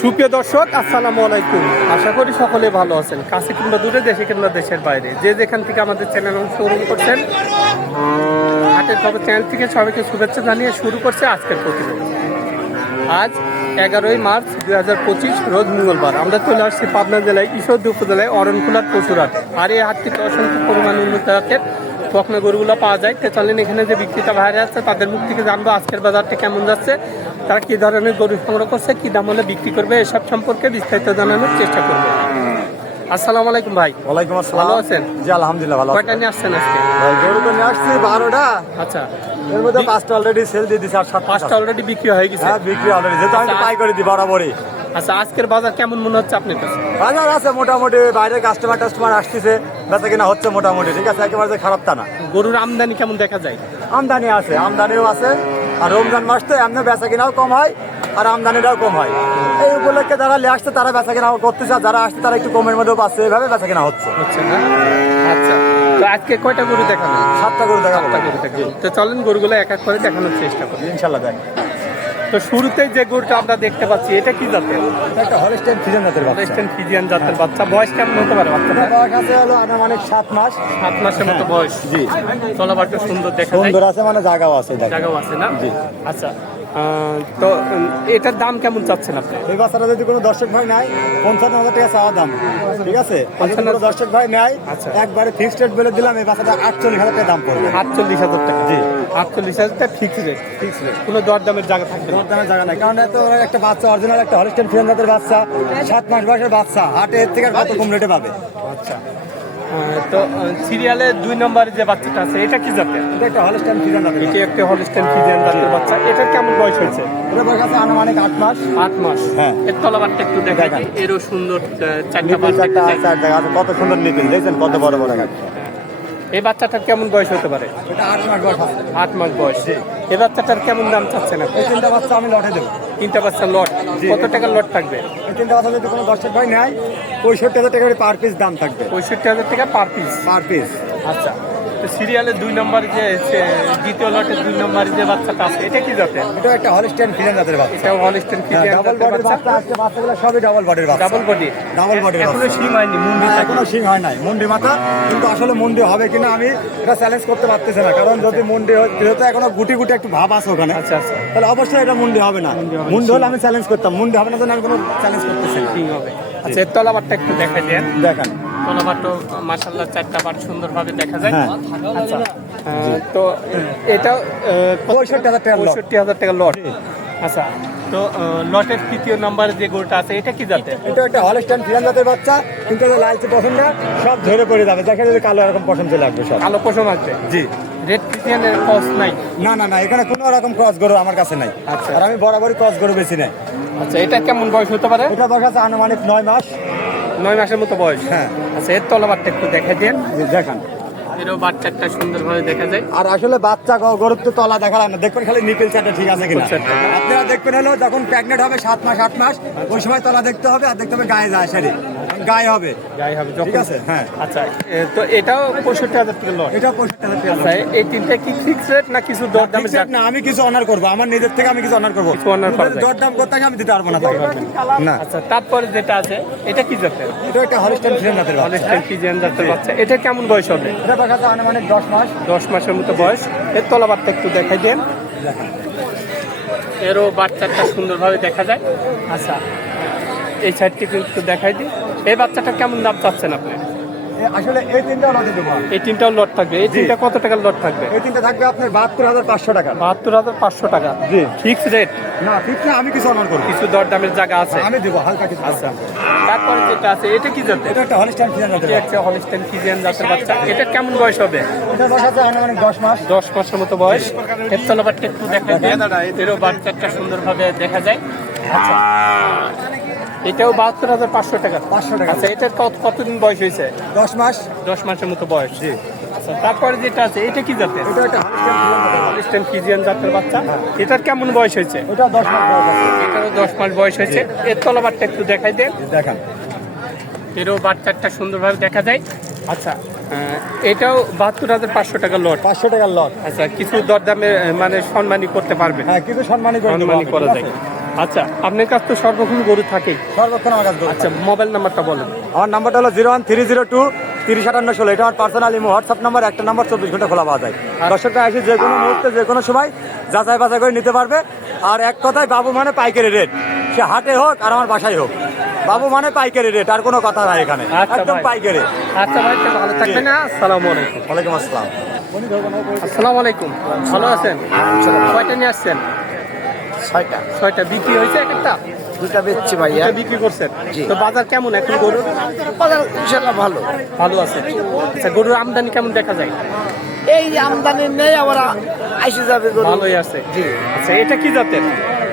সুপ্রিয় দর্শক, আসসালামু আলাইকুম। আশা করি সকলে ভালো আছেন। কাছে কিংবা দূরে দেশে কিংবা দেশের বাইরে। যে যেখান থেকে আমাদের চ্যানেল অংশগ্রহণ করছেন, হাটের খবর চ্যানেল থেকে সবাইকে শুভেচ্ছা জানিয়ে শুরু করছে আজকের প্রতিবেদন। আজ এগারোই মার্চ দুই হাজার পঁচিশ, রোজ মঙ্গলবার। আমরা চলে আসছি পাবনা জেলায়, ঈশ্বরদী উপজেলায় অরণখোলার পশুরহাট আর এই হাট থেকে অসংখ্য পরিমাণ উন্নত হাটের তখন গরুগুলো পাওয়া যায়। তো চলেন এখানে যে বিক্রেতা বাইরে আছে, তাদের মুখ থেকে জানব আজকের বাজারটা কেমন যাচ্ছে। তারা কি ধরনের গরু সংগ্রহ করছে কি দাম হলে বিক্রি করবে এসব সম্পর্কে বিস্তারিত জানানোর চেষ্টা করব। আসসালামু আলাইকুম ভাই। ওয়ালাইকুম আসসালাম। ভালো আছেন? জি আলহামদুলিল্লাহ ভালো কয়টা নিয়ে আসছেন আজকে? গরু তো নিয়ে আসছি বারোটা। আচ্ছা। এর মধ্যে পাঁচটা অলরেডি সেল দিয়ে দিছি আর সাতটা। পাঁচটা অলরেডি বিক্রি হয়ে গেছে? হ্যাঁ বিক্রি অলরেডি যেহেতু আমি আচ্ছা। পাই করে দিই বরাবরই। আচ্ছা আজকের বাজার কেমন মনে হচ্ছে আপনার কাছে? বাজার আছে মোটামুটি বাইরের কাস্টমার টাস্টমার আসতেছে বেচা কিনা হচ্ছে মোটামুটি ঠিক আছে? একেবারে খারাপ তা না। গরুর আমদানি কেমন দেখা যায়? আমদানি আছে আমদানিও আছে। আর রমজান মাস তো এমনি বেচা কিনাও কম হয় আর আমদানিটাও কম হয়। এই উপলক্ষে যারা লে আসছে তারা বেচা কিনা করতেছে চায় যারা আসছে তারা একটু কমের মধ্যেও পাচ্ছে। এইভাবে বেচা কিনা হচ্ছে। আচ্ছা। তো আজকে কয়টা গরু দেখানো? সাতটা গরু দেখা সাতটা গরু দেখানো তো চলেন গরুগুলো এক এক করে দেখানোর চেষ্টা করি। ইনশাল্লাহ দেখ তো শুরুতে যে গরুটা আমরা দেখতে পাচ্ছি এটা কি জাতের? একটা হলস্টেন ফিজিয়ান জাতের বাচ্চা। ওয়েস্টার্ন ফিজিয়ান জাতের বাচ্চা। বয়স কেমন হতে পারে বাচ্চাটা বয়স আছে হলো আনুমানিক সাত মাস। সাত মাসের মতো বয়স। জি। চলাবারটা সুন্দর দেখা সুন্দর আছে মানে জায়গাও আছে জায়গাও আছে না? জি। আচ্ছা। তো এটার দাম কেমন চাচ্ছেন আপনি? এই বাচ্চাটা যদি কোনো দর্শক ভাই নেয় পঞ্চান্ন হাজার টাকা চাওয়া দাম। ঠিক আছে? পঞ্চান্ন দর্শক ভাই নেয় আচ্ছা। একবারে ফিক্সড রেট বলে দিলাম এই বাচ্চাটা আটচল্লিশ হাজার টাকা দাম পড়বে। আটচল্লিশ হাজার টাকা। জি। আটচল্লিশ হাজার টাকা ফিক্স রেট ফিক্স রেট কোনো দর দামের জায়গা থাকবে দামে জায়গা নাই। কারণ এত একটা বাচ্চা অরিজিনাল একটা হলিস্টেন ফিরেন জাতের বাচ্চা সাত মাস বয়সের বাচ্চা হাটে এর থেকে কত কম রেটে পাবে? আচ্ছা। তো সিরিয়ালে দুই নম্বরে যে বাচ্চাটা আছে এটা কি জাতের? এটা একটা হলিস্টেন জাতের এটি একটা হলিস্টেন ফিজিয়ান জাতের বাচ্চা। এটার কেমন বয়স হয়েছে? এটা বয়স আছে আনুমানিক আট মাস। আট মাস। হ্যাঁ। এর তলাবারটা একটু দেখা যায় এরও সুন্দর চারটা চারটা আছে। কত সুন্দর নিপিল দেখছেন? কত বড় বড় গাছ। এই বাচ্চাটার কেমন বয়স হতে পারে? এটা আট মাস বয়স আট মাস বয়স। এই বাচ্চাটার কেমন দাম চাচ্ছেন আপনি? তিনটা বাচ্চা আমি লটে দেবো। তিনটা বাচ্চা লট। কত টাকার লট থাকবে? তিনটা বাচ্চা যদি কোনো দর্শক ভাই নেয় পঁয়ষট্টি হাজার টাকা পার পিস দাম থাকবে। পঁয়ষট্টি হাজার টাকা পার পিস পার পিস আচ্ছা। তো সিরিয়ালের দুই নম্বর যে দ্বিতীয় লটের দুই নম্বর যে বাচ্চাটা আছে এটা কি জাতের? এটা একটা হলিস্টেন ফিলেন জাতের বাচ্চা। এটাও হলিস্টেন ফিজিয়ান ডাবল বডির বাচ্চা। আজকে বাচ্চাগুলো সবই ডাবল বডির বাচ্চা। ডাবল বডি Double body এখনও সিং হয়নি মুন্ডি না, এখনও সিং হয় নাই মুন্ডি মাথা কিন্তু আসলে মুন্ডি হবে কিনা আমি এটা চ্যালেঞ্জ করতে পারতেছি না কারণ যদি মুন্ডি হয় যেহেতু এখনও গুটি গুটি একটু ভাব আছে ওখানে আচ্ছা আচ্ছা। তাহলে অবশ্যই এটা মুন্ডি হবে না। মুন্ডি হলে আমি চ্যালেঞ্জ করতাম মুন্ডি হবে না জন্য আমি কোনো চ্যালেঞ্জ করতেছি সিং হবে। আচ্ছা এর তলাবারটা একটু দেখা দেন। দেখেন। তলাবারটা মাসাল্লাহ চারটা বার সুন্দরভাবে দেখা যায়। হ্যাঁ। আচ্ছা। তো এটা পঁয়ষট্টি হাজার টাকা লট। পঁয়ষট্টি হাজার টাকা লট। আচ্ছা তো লটের তৃতীয় নাম্বার যে গরুটা আছে এটা কি জাতের? এটা একটা হলিস্টান ফিলান জাতের বাচ্চা কিন্তু এটা লালচে পছন্দ না, সব ধরে পড়ে যাবে। দেখেন কালো এরকম পছন্দ চলে আসবে সব। কালো পশম আসবে জি। রেড কস নাই? না না না এখানে কোনো রকম ক্রস গরু আমার কাছে নাই। আচ্ছা। আর আমি বরাবরই ক্রস গরু বেশি নাই। আচ্ছা এটা কেমন বয়স হতে পারে? এটা বয়স আছে আনুমানিক নয় মাস। নয় মাসের মতো বয়স। হ্যাঁ। আচ্ছা এর তলাবারটা একটু দেখা দেন। দেখান। এরও বাচ্চাটা সুন্দরভাবে দেখা যায়। আর আসলে বাচ্চা গরুর তো তলা না। দেখবেন খালি নিপেল চাটা ঠিক আছে কিনা? নিপেল আপনারা দেখবেন হলো যখন প্রেগনেন্ট হবে সাত মাস আট মাস ওই সময় তলা দেখতে হবে আর দেখতে হবে গায়ে যায় সারি গায়ে হবে। যাই হবে ঠিক আছে? হ্যাঁ। আচ্ছা তো এটাও পঁয়ষট্টি হাজার টাকা লট এটা পঁয়ষট্টি হাজার টাকা আচ্ছা এই তিনটা কি ফিক্স রেট না কিছু দর দামে না আমি কিছু অনার করব। আমার নিজের থেকে আমি কিছু অনার করব। যায়। দর দাম করতে গিয়ে আমি দিতে পারব না। না। আচ্ছা তারপরে যেটা আছে এটা কি জাতের? এটা একটা হলিস্টান ফ্রেম জাতের অনেস্টাইন ফিজিয়ান জাতের বাচ্চা। এটা কেমন বয়স হবে? এটা পাখাতে আনুমানিক দশ মাস। দশ মাসের মতো বয়স। এর তলাবারটা একটু দেখাই দেন। এরও বাচ্চাটা সুন্দরভাবে দেখা যায়। আচ্ছা এই সাইডটিকে একটু দেখাই দিই। এই বাচ্চাটা কেমন দাম চাচ্ছেন আপনি? আসলে এই তিনটা লটে দেবো। এই তিনটাও লট থাকবে। এই তিনটা কত টাকার লট থাকবে? এই তিনটা থাকবে আপনার বাহাত্তর হাজার পাঁচশো টাকা। বাহাত্তর হাজার পাঁচশো টাকা। জি। Fix rate? না আমি কিছু অনার করব। কিছু দর দামের জায়গা আছে? আমি দেবো হালকা কিছু আচ্ছা। তারপরে যেটা আছে এটা কি এটা একটা হলিস্টান ফ্রেম জাতের একটা হলিস্টাইন ফিজিয়ান জাতের বাচ্চা। এটা কেমন বয়স হবে? এটা আনুমানিক মাস। মাসের মতো বয়স। এর একটু দেখা যায় এরও বাচ্চাটা সুন্দরভাবে দেখা যায়। আচ্ছা। এটাও বাহাত্তর হাজার পাঁচশো টাকা। 500 টাকা। আচ্ছা এটার কত কতদিন বয়স হয়েছে? দশ মাস। দশ মাসের মতো বয়স। আচ্ছা তারপরে যেটা আছে এটা কি জাতের? এটা একটা হলিস্টান ফিজিয়ান জাতের বাচ্চা। এটার কেমন বয়স হয়েছে? এটা দশ মাস বয়স এটারও দশ মাস বয়স হয়েছে। এর তলাবারটা একটু দেখাই দেন। দেখান। এরও বাচ্চাটা সুন্দরভাবে দেখা যায়। আচ্ছা। এটাও বাহাত্তর হাজার পাঁচশো টাকা লট। পাঁচশো টাকার লট। আচ্ছা কিছু দরদামে মানে সম্মানই করতে পারবে। হ্যাঁ কিছু করে দেবো করা যায়? আচ্ছা আপনার কাছে তো সর্বক্ষণ গরু থাকেই সর্বক্ষণ আমার কাছে গরু আচ্ছা মোবাইল নাম্বারটা বলেন। আমার নাম্বারটা হলো zero one three zero two তিরিশ আটান্ন ষোলো। এটা আমার পার্সোনাল ইমো হোয়াটসঅ্যাপ নাম্বার একটা নাম্বার চব্বিশ ঘণ্টা খোলা পাওয়া যায়। দর্শকরা এসে যে কোনো মুহূর্তে যে কোনো সময় যাচাই বাছাই করে নিতে পারবে। আর এক কথায় বাবু মানে পাইকারি রেট সে হাটে হোক আর আমার বাসায় হোক। বাবু মানে পাইকারি রেট আর কোনো কথা নাই এখানে। আচ্ছা একদম পাইকারি। আচ্ছা ভাই ভালো থাকবেন আসসালামু আলাইকুম। ওয়ালাইকুম আসসালাম। আসসালামু আলাইকুম। ভালো আছেন? কয়টা নিয়ে আসছেন? ছয়টা। ছয়টা বিক্রি হয়েছে এক একটা? দুটা বেচছি ভাইয়া। বিক্রি করছেন? তো বাজার কেমন এখন গরুর? বাজার ইনশাল্লাহ ভালো। ভালো আছে। আচ্ছা গরুর আমদানি কেমন দেখা যায়? এই আমদানি নেই আবার আইসে যাবে ভালোই আছে। আচ্ছা এটা কি জাতের?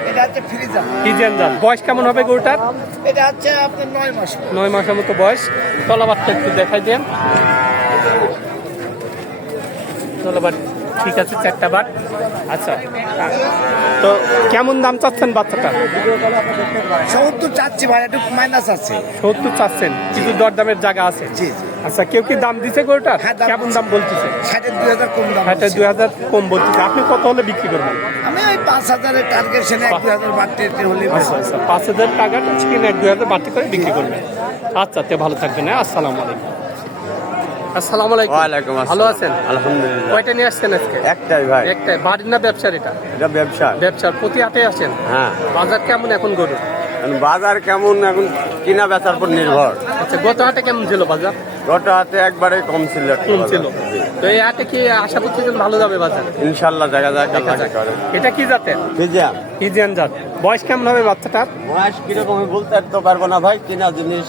এটা হচ্ছে ফ্রিজার। ফিজিয়ান জাত? বয়স কেমন হবে গরুটার? এটা হচ্ছে আপনার নয় মাস নয় মাসের মতো বয়স। তলাবারটা একটু দেখাই দেন। তলাবার ঠিক আছে চারটা বার। আচ্ছা তো কেমন দাম চাচ্ছেন বাচ্চাটা? সত্তর চাচ্ছি ভাই একটু মাইনাস আছে। সত্তর চাচ্ছেন কিছু দরদামের জায়গা আছে? জি আচ্ছা কেউ কি দাম দিছে গরুটার হ্যাঁ, কেমন দাম বলতেছে? ষাটের দুই হাজার কম দাম। দুই হাজার কম বলতেছে। আপনি কত হলে বিক্রি করবেন? আমি ওই পাঁচ হাজারের টার্গেট সেনে এক দুই হাজার বাড়তে হলে আচ্ছা আচ্ছা পাঁচ হাজার টাকাটা চিকেন এক দুই হাজার বাড়তি করে বিক্রি করবেন। আচ্ছা তে ভালো থাকবেন হ্যাঁ আসসালামু আলাইকুম। আসসালামু আলাইকুম। ওয়ালাইকুম আসসালাম। ভালো আছেন? আলহামদুলিল্লাহ। কয়টা নিয়ে আসছেন আজকে? একটাই ভাই। একটাই। বাড়ির না ব্যবসার এটা? এটা ব্যবসা। ব্যবসার। প্রতি হাটে আসেন? হ্যাঁ। বাজার কেমন এখন গরু? বাজার কেমন? এখন কিনা বেচার উপর নির্ভর। আচ্ছা গত হাটে কেমন ছিল বাজার? গোটা হাতে একবারে কম ছিল কম ছিল। তো এই হাটে কি আশা করতেছেন ভালো যাবে বাজার? ইনশাল্লাহ দেখা যাক দেখা যাক। এটা কি জাতের? ফিজিয়াম ইজিয়ান জাত। বয়স কেমন হবে বাচ্চাটার? বয়স কীরকম বলতে তো পারব না ভাই কিনা জিনিস।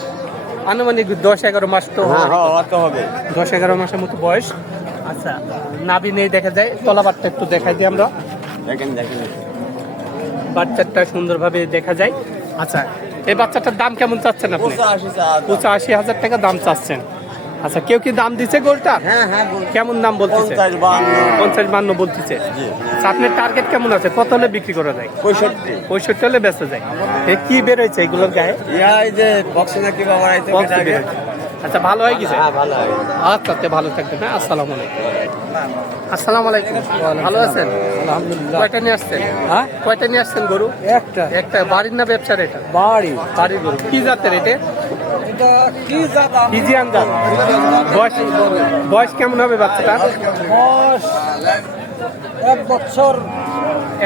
আনুমানিক দশ এগারো মাস তো হ্যাঁ হবে। হ্যাঁ হবে। দশ এগারো মাসের মতো বয়স। আচ্ছা নাবি নেই দেখা যায়। তলাবারটা একটু দেখাই দিই আমরা। দেখেন দেখেন। বাচ্চাটা সুন্দরভাবে দেখা যায়। আচ্ছা এই বাচ্চাটার দাম কেমন চাচ্ছেন আপনি? পঁচাশি হাজার টাকা দাম চাচ্ছেন। আচ্ছা কেউ কি দাম দিছে গোলটা? হ্যাঁ হ্যাঁ কেমন দাম বলতেছে? পঞ্চাশ বান্ন। বলতেছে। জি আচ্ছা, আপনার টার্গেট কেমন আছে? কত হলে বিক্রি করা যায়? পঁয়ষট্টি। পঁয়ষট্টি হলে বেঁচে যায়। এ কি বেরোয়ছে এগুলোর গায়ে? এই যে বক্স নাকি বাবা আইতে বক্স বেরোয়ছে। আচ্ছা ভালো হয়ে গেছে হ্যাঁ ভালো আচ্ছা তে ভালো থাকবেন হ্যাঁ আসসালামু আলাইকুম। আসসালামু আলাইকুম। ভালো আছেন? আলহামদুলিল্লাহ। কয়টা নিয়ে আসছেন? হ্যাঁ? কয়টা নিয়ে আসছেন গরু? একটা। একটা। বাড়ির না ব্যবসার এটা? বাড়ি। বাড়ির গরু। কি জাতের এটা? জাত বয়স বয়স কেমন হবে বাচ্চাটা বয়স এক বছর।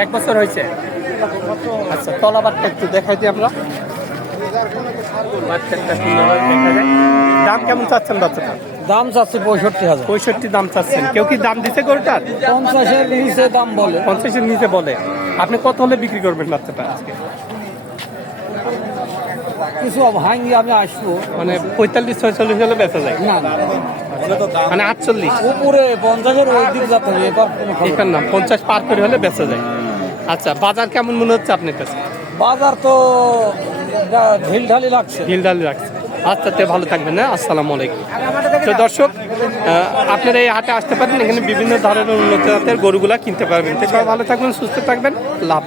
এক বছর হয়েছে। আচ্ছা তলাবারটা একটু দেখাই দিই আমরা। বাচ্চাটা সুন্দরভাবে দেখা যায়। দাম কেমন চাচ্ছেন বাচ্চাটা? দাম চাচ্ছে পঁয়ষট্টি হাজার। পঁয়ষট্টি দাম চাচ্ছেন। কেউ কি দাম দিছে গরুটার? পঞ্চাশের নিচে দাম বলে। পঞ্চাশের নিচে বলে। আপনি কত হলে বিক্রি করবেন বাচ্চাটা আজকে? কিছু ভাঙ্গি আমি আসব। মানে পঁয়তাল্লিশ ছয়চল্লিশ হলে বেচা যায়। না মানে আটচল্লিশ। উপরে পঞ্চাশের ওই দিক যাতে হবে এবার এখান না পঞ্চাশ পার করে হলে বেচা যায়। আচ্ছা বাজার কেমন মনে হচ্ছে আপনার কাছে? বাজার তো ঢিল ঢালি লাগছে। ডাল রাখছে আচ্ছা তে ভালো থাকবেন না আসসালামু আলাইকুম। তো দর্শক আপনারা এই হাটে আসতে পারেন এখানে বিভিন্ন ধরনের উন্নত জাতের গরুগুলা কিনতে পারবেন। তো সবাই ভালো থাকবেন সুস্থ থাকবেন। লাভ